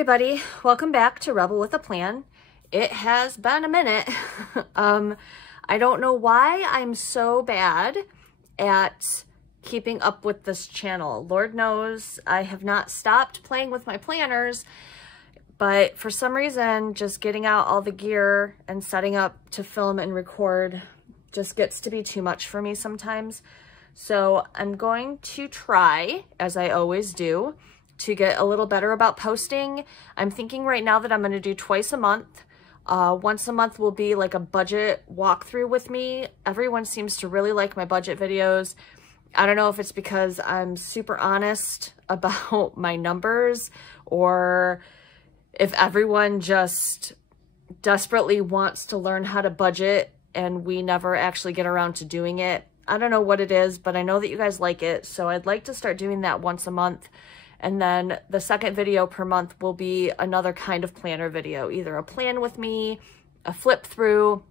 everybody, welcome back to Rebel with a Plan. It has been a minute. I don't know why I'm so bad at keeping up with this channel. Lord knows I have not stopped playing with my planners, but for some reason, just getting out all the gear and setting up to film and record just gets to be too much for me sometimes. So I'm going to try, as I always do, to get a little better about posting. I'm thinking right now that I'm going to do twice a month. Once a month will be like a budget walkthrough with me. Everyone seems to really like my budget videos. I don't know if it's because I'm super honest about my numbers or if everyone just desperately wants to learn how to budget and we never actually get around to doing it. I don't know what it is, but I know that you guys like it. So I'd like to start doing that once a month. And then the second video per month will be another kind of planner video, either a plan with me, a flip through,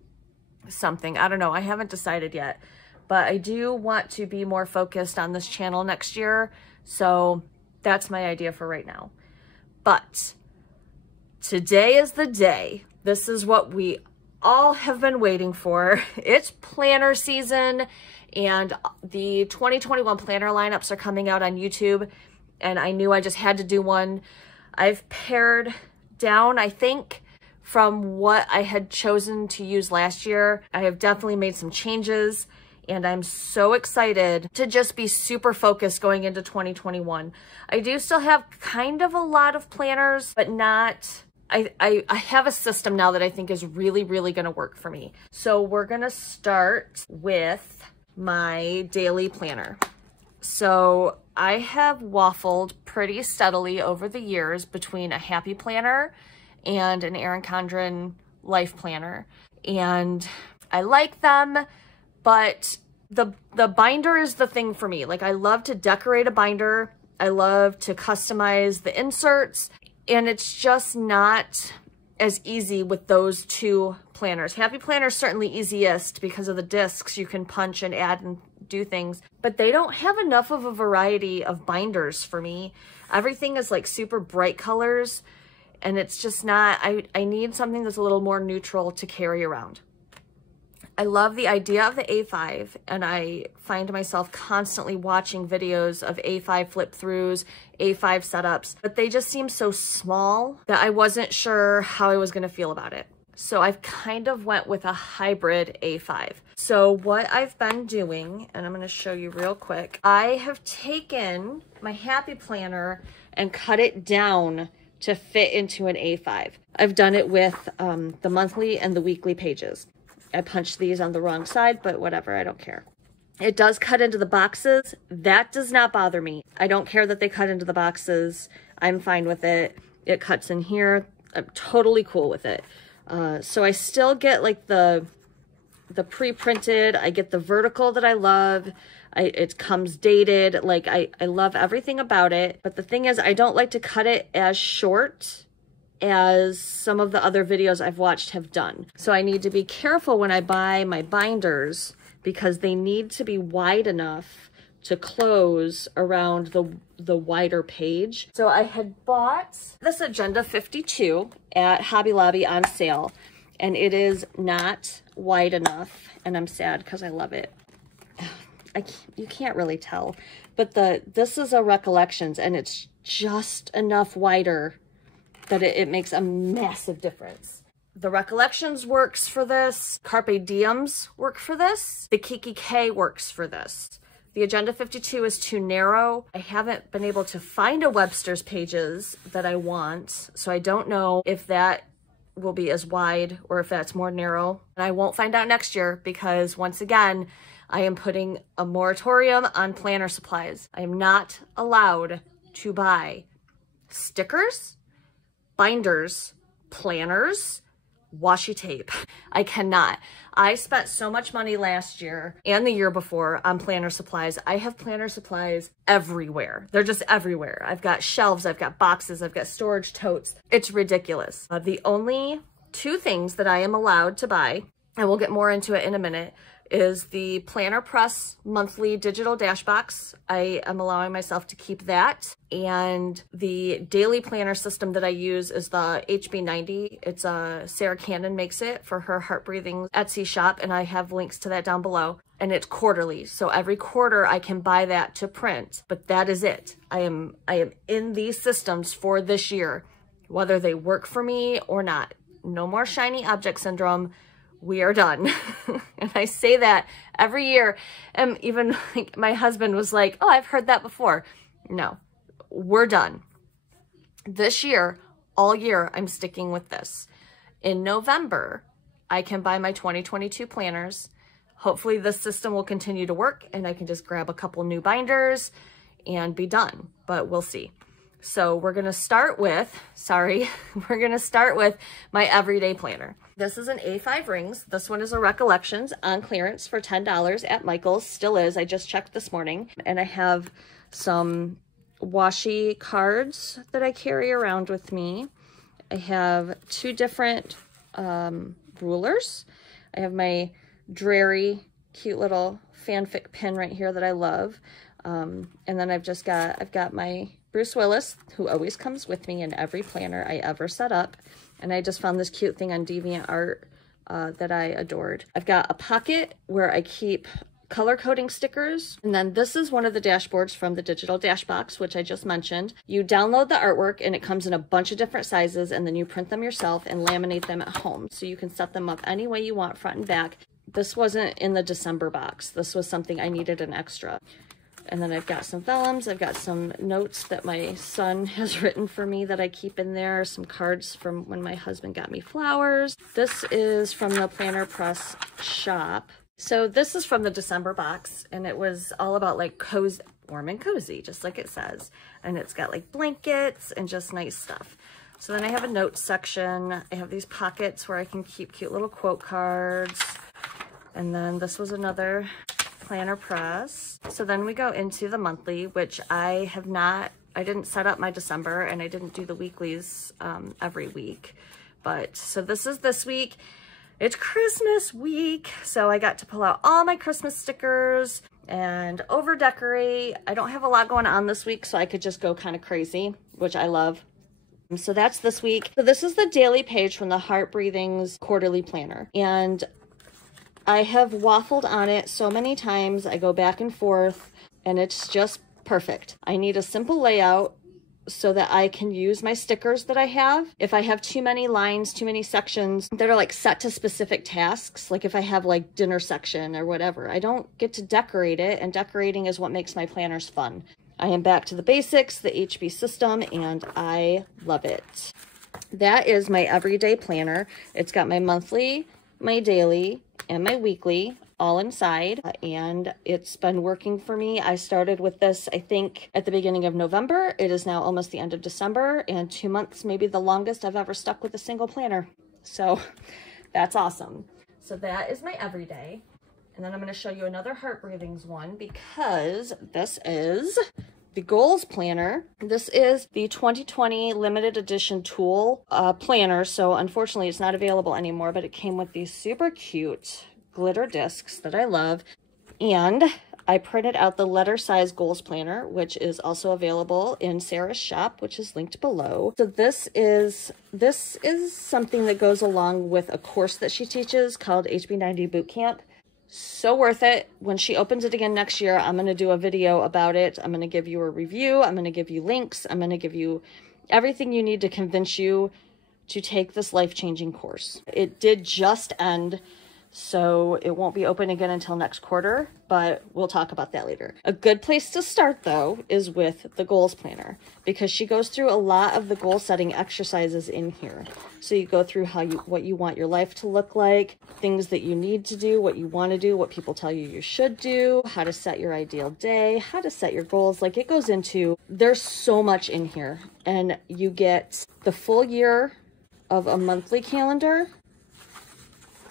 something. I don't know. I haven't decided yet, but I do want to be more focused on this channel next year. So that's my idea for right now. But today is the day. This is what we all have been waiting for. It's planner season and the 2021 planner lineups are coming out on YouTube. And I knew I just had to do one. I've pared down, I think, from what I had chosen to use last year. I have definitely made some changes and I'm so excited to just be super focused going into 2021. I do still have kind of a lot of planners, but not, I have a system now that I think is really, really gonna work for me. So we're gonna start with my daily planner. So I have waffled pretty steadily over the years between a happy planner and an Erin Condren life planner. And I like them, but the binder is the thing for me. Like I love to decorate a binder. I love to customize the inserts, and it's just not as easy with those two planners. Happy Planner is certainly easiest because of the discs. You can punch and add and do things, but they don't have enough of a variety of binders for me. Everything is like super bright colors and it's just not, I need something that's a little more neutral to carry around. I love the idea of the A5 and I find myself constantly watching videos of A5 flip throughs, A5 setups, but they just seem so small that I wasn't sure how I was gonna feel about it. So I've kind of went with a hybrid A5. So what I've been doing, and I'm gonna show you real quick, I have taken my Happy Planner and cut it down to fit into an A5. I've done it with the monthly and the weekly pages. I punched these on the wrong side, but whatever, I don't care. It does cut into the boxes. That does not bother me. I don't care that they cut into the boxes. I'm fine with it. It cuts in here. I'm totally cool with it. So I still get like the pre-printed, I get the vertical that I love. It comes dated. Like I love everything about it. But the thing is, I don't like to cut it as short as some of the other videos I've watched have done. So I need to be careful when I buy my binders because they need to be wide enough to close around the wider page. So I had bought this Agenda 52 at Hobby Lobby on sale, and it is not wide enough, and I'm sad because I love it. You can't really tell, but this is a Recollections, and it's just enough wider that it makes a massive difference. The Recollections works for this. Carpe Diems work for this. The Kiki K works for this. The Agenda 52 is too narrow. I haven't been able to find a Webster's Pages that I want, so I don't know if that will be as wide or if that's more narrow. And I won't find out next year because once again, I am putting a moratorium on planner supplies. I am not allowed to buy stickers, binders, planners, washi tape. I cannot. I spent so much money last year and the year before on planner supplies. I have planner supplies everywhere. They're just everywhere. I've got shelves, I've got boxes, I've got storage totes. It's ridiculous. The only two things that I am allowed to buy, and we'll get more into it in a minute, is the Planner Press monthly digital dash box. I am allowing myself to keep that. And the daily planner system that I use is the HB90. It's Sarah Cannon makes it for her Heart Breathing Etsy shop, and I have links to that down below. And it's quarterly, so every quarter I can buy that to print, but that is it. I am in these systems for this year, whether they work for me or not. No more shiny object syndrome. We are done. And I say that every year. And even like my husband was like, oh, I've heard that before. No, we're done. This year, all year, I'm sticking with this. In November, I can buy my 2022 planners. Hopefully this system will continue to work and I can just grab a couple new binders and be done, but we'll see. So we're gonna start with, we're gonna start with my everyday planner. This is an A5 rings. This one is a Recollections on clearance for $10 at Michael's, still is. I just checked this morning. And I have some washi cards that I carry around with me. I have two different rulers. I have my Dreary cute little fanfic pin right here that I love. And then I've got my Bruce Willis, who always comes with me in every planner I ever set up. And I just found this cute thing on DeviantArt that I adored. I've got a pocket where I keep color coding stickers. And then this is one of the dashboards from the digital dash box, which I just mentioned. You download the artwork and it comes in a bunch of different sizes, and then you print them yourself and laminate them at home. So you can set them up any way you want, front and back. This wasn't in the December box. This was something I needed an extra. And then I've got some vellums. I've got some notes that my son has written for me that I keep in there. Some cards from when my husband got me flowers. This is from the Planner Press shop. So this is from the December box, and it was all about like cozy, warm and cozy, just like it says. And it's got like blankets and just nice stuff. So then I have a notes section. I have these pockets where I can keep cute little quote cards. And then this was another Planner Press. So then we go into the monthly, which I didn't set up my December, and I didn't do the weeklies every week. But so this is this week. It's Christmas week, so I got to pull out all my Christmas stickers and over decorate. I don't have a lot going on this week, so I could just go kind of crazy, which I love. So that's this week. So this is the daily page from the Heart Breathing's quarterly planner. And I have waffled on it so many times. I go back and forth, and it's just perfect. I need a simple layout so that I can use my stickers that I have. If I have too many lines, too many sections that are like set to specific tasks, like if I have like dinner section or whatever, I don't get to decorate it, and decorating is what makes my planners fun. I am back to the basics, the HB system, and I love it. That is my everyday planner. It's got my monthly, my daily, and my weekly all inside, and it's been working for me. I started with this, I think, at the beginning of November. It is now almost the end of December, and 2 months, maybe the longest I've ever stuck with a single planner. So that's awesome. So that is my everyday. And then I'm going to show you another Heart Breathings one, because this is the Goals Planner. This is the 2020 limited edition tool planner. So unfortunately it's not available anymore, but it came with these super cute glitter discs that I love. And I printed out the letter size Goals Planner, which is also available in Sarah's shop, which is linked below. So this is something that goes along with a course that she teaches called HB90 Bootcamp. So worth it. When she opens it again next year, I'm going to do a video about it. I'm going to give you a review. I'm going to give you links. I'm going to give you everything you need to convince you to take this life-changing course. It did just end, so it won't be open again until next quarter, but we'll talk about that later. A good place to start, though, is with the Goals Planner, because she goes through a lot of the goal setting exercises in here. So you go through what you want your life to look like, things that you need to do, what you want to do, what people tell you you should do, how to set your ideal day, how to set your goals. Like, it goes into, there's so much in here, and you get the full year of a monthly calendar,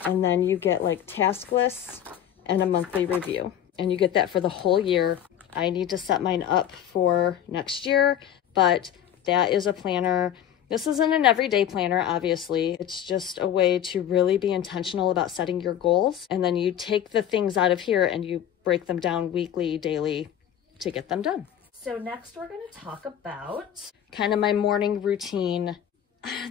and then you get like task lists and a monthly review, and you get that for the whole year. I need to set mine up for next year, but that is a planner This isn't an everyday planner, obviously. It's just a way to really be intentional about setting your goals. And then you take the things out of here and you break them down weekly, daily to get them done. So next we're going to talk about kind of my morning routine.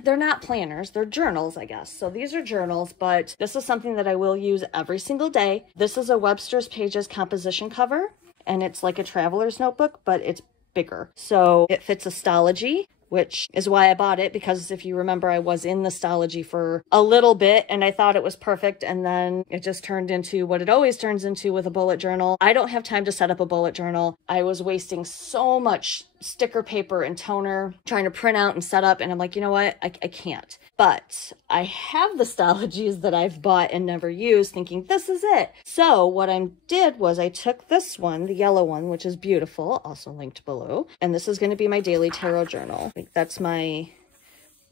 They're not planners, they're journals, I guess. So these are journals, but this is something that I will use every single day. This is a Webster's Pages composition cover, and it's like a traveler's notebook, but it's bigger. So it fits Astrology, which is why I bought it, because if you remember, I was in Astrology for a little bit and I thought it was perfect, and then it just turned into what it always turns into with a bullet journal. I don't have time to set up a bullet journal. I was wasting so much sticker paper and toner trying to print out and set up, and I'm like, you know what, I can't. But I have the Astrologies that I've bought and never used, thinking this is it. So what I did was I took this one, the yellow one, which is beautiful, also linked below, and this is going to be my daily tarot journal. That's my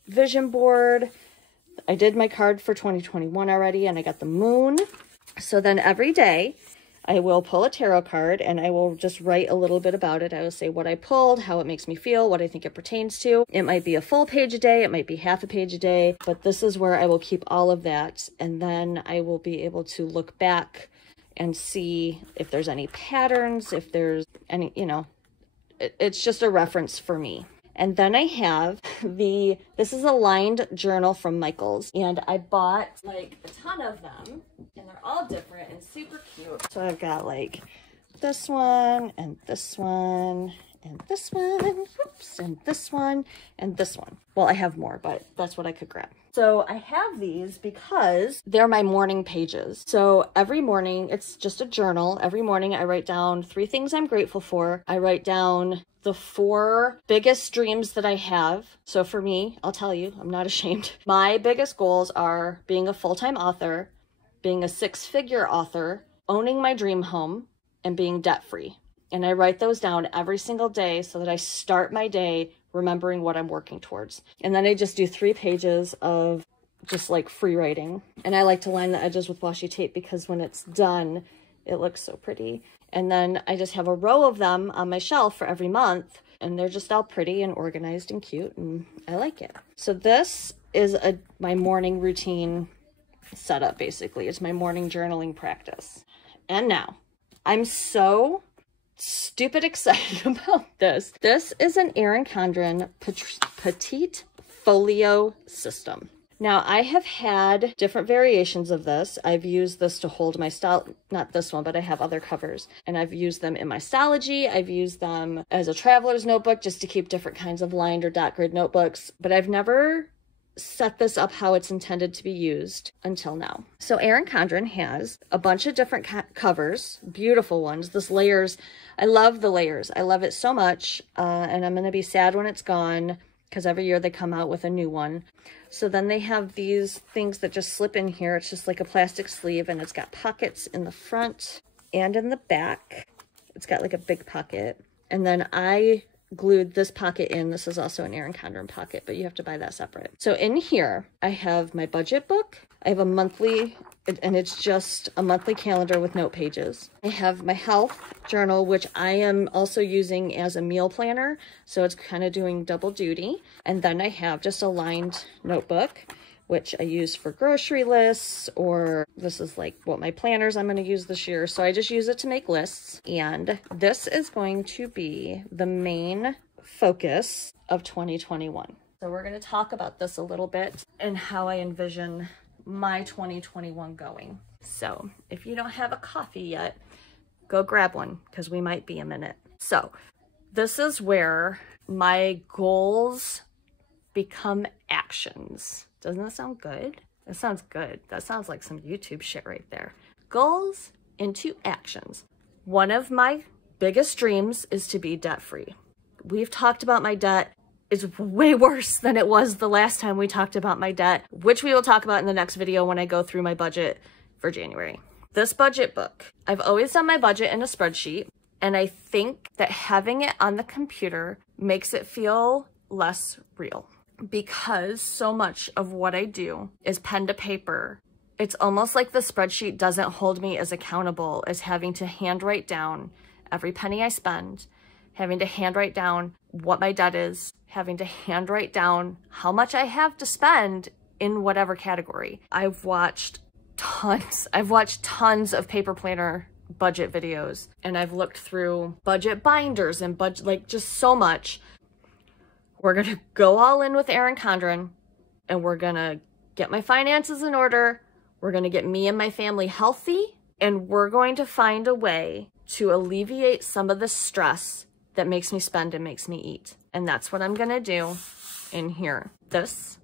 vision board. I did my card for 2021 already, and I got the moon. So then every day I will pull a tarot card and I will just write a little bit about it. I will say what I pulled, how it makes me feel, what I think it pertains to. It might be a full page a day, it might be half a page a day, but this is where I will keep all of that. And then I will be able to look back and see if there's any patterns, if there's any, you know, it's just a reference for me. And then I have this is a lined journal from Michaels, and I bought like a ton of them, and they're all different and super cute. So I've got like this one and this one and this one, whoops, and this one and this one. Well, I have more, but that's what I could grab. So I have these because they're my morning pages. So every morning, it's just a journal. Every morning I write down 3 things I'm grateful for. I write down the 4 biggest dreams that I have. So for me, I'll tell you, I'm not ashamed. My biggest goals are being a full-time author, being a 6-figure author, owning my dream home, and being debt-free. And I write those down every single day so that I start my day remembering what I'm working towards. And then I just do 3 pages of just like free writing. And I like to line the edges with washi tape because when it's done, it looks so pretty. And then I just have a row of them on my shelf for every month, and they're just all pretty and organized and cute, and I like it. So this is my morning routine setup, basically. It's my morning journaling practice. And now, I'm so stupid excited about this. This is an Erin Condren Petite Folio system. Now, I have had different variations of this. I've used this to hold my style, not this one, but I have other covers. And I've used them in my Astrology. I've used them as a traveler's notebook just to keep different kinds of lined or dot grid notebooks. But I've never set this up how it's intended to be used until now. So Erin Condren has a bunch of different covers, beautiful ones. This layers, I love the layers. I love it so much. And I'm going to be sad when it's gone because every year they come out with a new one. So then they have these things that just slip in here. It's just like a plastic sleeve, and it's got pockets in the front and in the back. It's got like a big pocket. And then I glued this pocket in. This is also an Erin Condren pocket, but you have to buy that separate. So in here, I have my budget book. I have a monthly, and it's just a monthly calendar with note pages. I have my health journal, which I am also using as a meal planner. So it's kind of doing double duty. And then I have just a lined notebook, which I use for grocery lists, or this is like what my planners I'm going to use this year. So I just use it to make lists. And this is going to be the main focus of 2021. So we're going to talk about this a little bit and how I envision my 2021 going. So if you don't have a coffee yet, go grab one because we might be a minute. So this is where my goals become actions. Doesn't that sound good? That sounds good. That sounds like some YouTube shit right there. Goals into actions. One of my biggest dreams is to be debt-free. We've talked about my debt. It's way worse than it was the last time we talked about my debt, which we will talk about in the next video when I go through my budget for January. This budget book, I've always done my budget in a spreadsheet, and I think that having it on the computer makes it feel less real. Because so much of what I do is pen to paper, it's almost like the spreadsheet doesn't hold me as accountable as having to handwrite down every penny I spend, having to handwrite down what my debt is, having to handwrite down how much I have to spend in whatever category. I've watched tons of paper planner budget videos, and I've looked through budget binders and budget, like just so much. We're gonna go all in with Erin Condren, and we're gonna get my finances in order. We're gonna get me and my family healthy, and we're going to find a way to alleviate some of the stress that makes me spend and makes me eat. And that's what I'm gonna do in here. This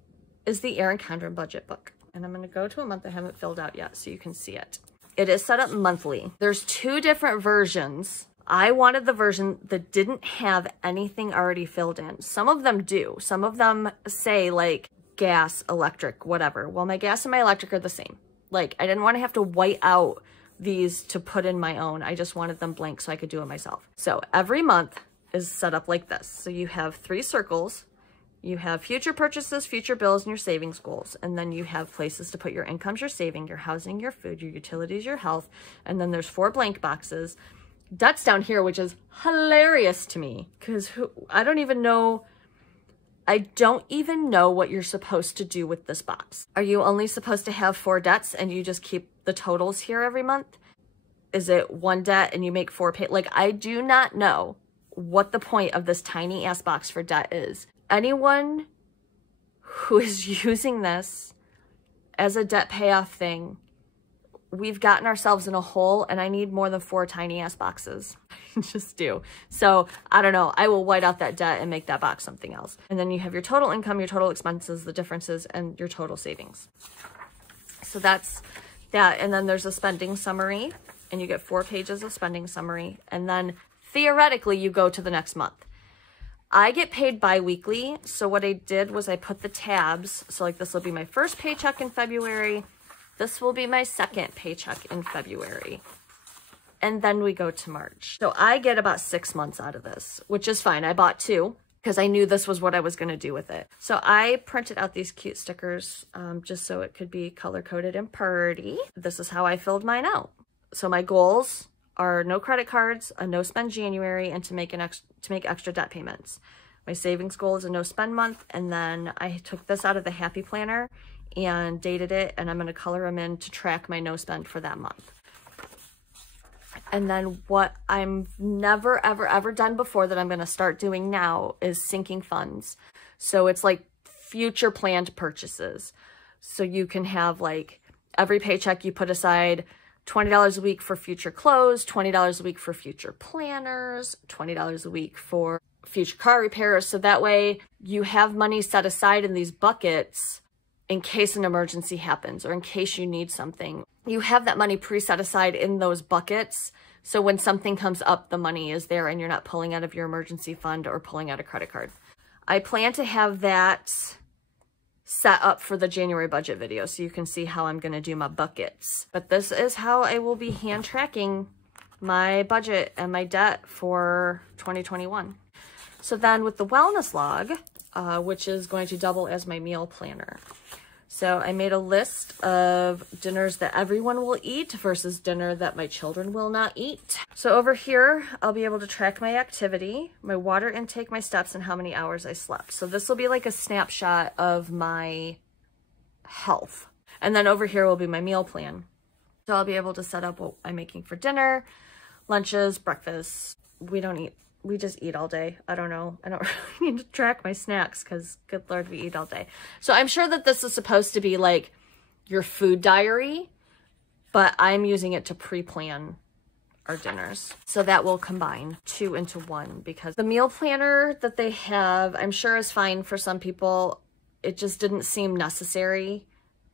is the Erin Condren budget book. And I'm gonna go to a month I haven't filled out yet so you can see it. It is set up monthly. There's 2 different versions. I wanted the version that didn't have anything already filled in. Some of them do. Some of them say like gas, electric, whatever. Well, my gas and my electric are the same. Like, I didn't want to have to white out these to put in my own. I just wanted them blank so I could do it myself. So every month is set up like this. So you have 3 circles. You have future purchases, future bills, and your savings goals. And then you have places to put your incomes, your saving, your housing, your food, your utilities, your health. And then there's 4 blank boxes. Debts down here, which is hilarious to me because I don't even know what you're supposed to do with this box. Are you only supposed to have 4 debts and you just keep the totals here every month? Is it 1 debt and you make 4 pay? Like, I do not know what the point of this tiny ass box for debt is. Anyone who is using this as a debt payoff thing, we've gotten ourselves in a hole, and I need more than 4 tiny ass boxes. I just do. So I don't know. I will white out that debt and make that box something else. And then you have your total income, your total expenses, the differences, and your total savings. So that's that. And then there's a spending summary, and you get 4 pages of spending summary. And then theoretically you go to the next month. I get paid bi-weekly, so what I did was I put the tabs. So like this will be my first paycheck in February. This will be my second paycheck in February. And then we go to March. So I get about 6 months out of this, which is fine. I bought 2 because I knew this was what I was going to do with it. So I printed out these cute stickers just so it could be color-coded and pretty. This is how I filled mine out. So my goals are no credit cards, a no spend January, and to make extra debt payments. My savings goal is a no spend month, and then I took this out of the Happy Planner and dated it, and I'm going to color them in to track my no spend for that month. And then what I'm never ever ever done before that I'm going to start doing now is sinking funds. So it's like future planned purchases. So you can have like every paycheck you put aside $20 a week for future clothes, $20 a week for future planners, $20 a week for future car repairs. So that way you have money set aside in these buckets in case an emergency happens or in case you need something. You have that money pre-set aside in those buckets. So when something comes up, the money is there and you're not pulling out of your emergency fund or pulling out a credit card. I plan to have that set up for the January budget video so you can see how I'm going to do my buckets. But this is how I will be hand tracking my budget and my debt for 2021. So then with the wellness log, which is going to double as my meal planner. So I made a list of dinners that everyone will eat versus dinner that my children will not eat. So over here, I'll be able to track my activity, my water intake, my steps, and how many hours I slept. So this will be like a snapshot of my health. And then over here will be my meal plan. So I'll be able to set up what I'm making for dinner, lunches, breakfast. We just eat all day. I don't know. I don't really need to track my snacks because good Lord, we eat all day. So I'm sure that this is supposed to be like your food diary, but I'm using it to pre-plan our dinners. So that will combine 2 into 1 because the meal planner that they have, I'm sure is fine for some people. It just didn't seem necessary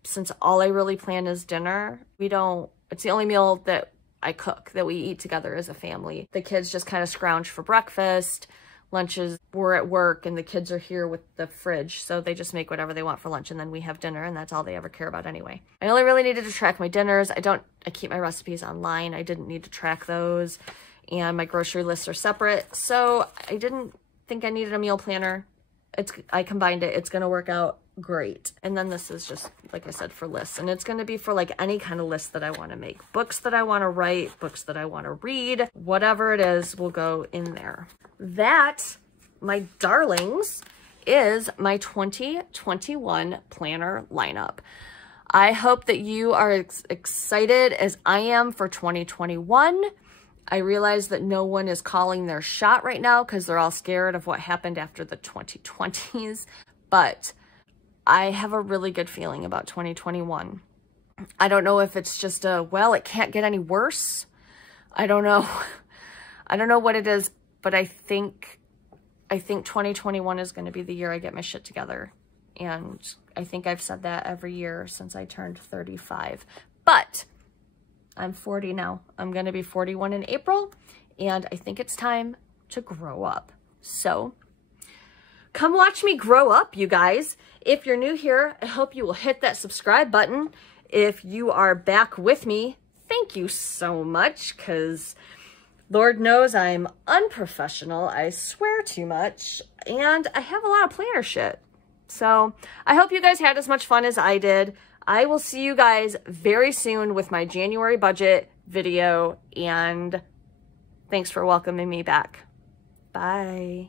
since all I really plan is dinner. It's the only meal that I cook, that we eat together as a family. The kids just kind of scrounge for breakfast. Lunches, we're at work and the kids are here with the fridge, so they just make whatever they want for lunch and then we have dinner and that's all they ever care about anyway. I only really needed to track my dinners. I keep my recipes online. I didn't need to track those, and my grocery lists are separate. So I didn't think I needed a meal planner. I combined it. It's gonna work out great. And then this is just, like I said, for lists, and it's going to be for like any kind of list that I want to make. Books that I want to write, books that I want to read, whatever it is will go in there. That, my darlings, is my 2021 planner lineup. I hope that you are excited as I am for 2021. I realize that no one is calling their shot right now because they're all scared of what happened after the 2020s, but I have a really good feeling about 2021. I don't know if it's just well, it can't get any worse. I don't know. I don't know what it is, but I think 2021 is going to be the year I get my shit together. And I think I've said that every year since I turned 35. But I'm 40 now. I'm going to be 41 in April, and I think it's time to grow up. So come watch me grow up, you guys. If you're new here, I hope you will hit that subscribe button. If you are back with me, thank you so much, because Lord knows I'm unprofessional. I swear too much, and I have a lot of planner shit. So I hope you guys had as much fun as I did. I will see you guys very soon with my January budget video, and thanks for welcoming me back. Bye.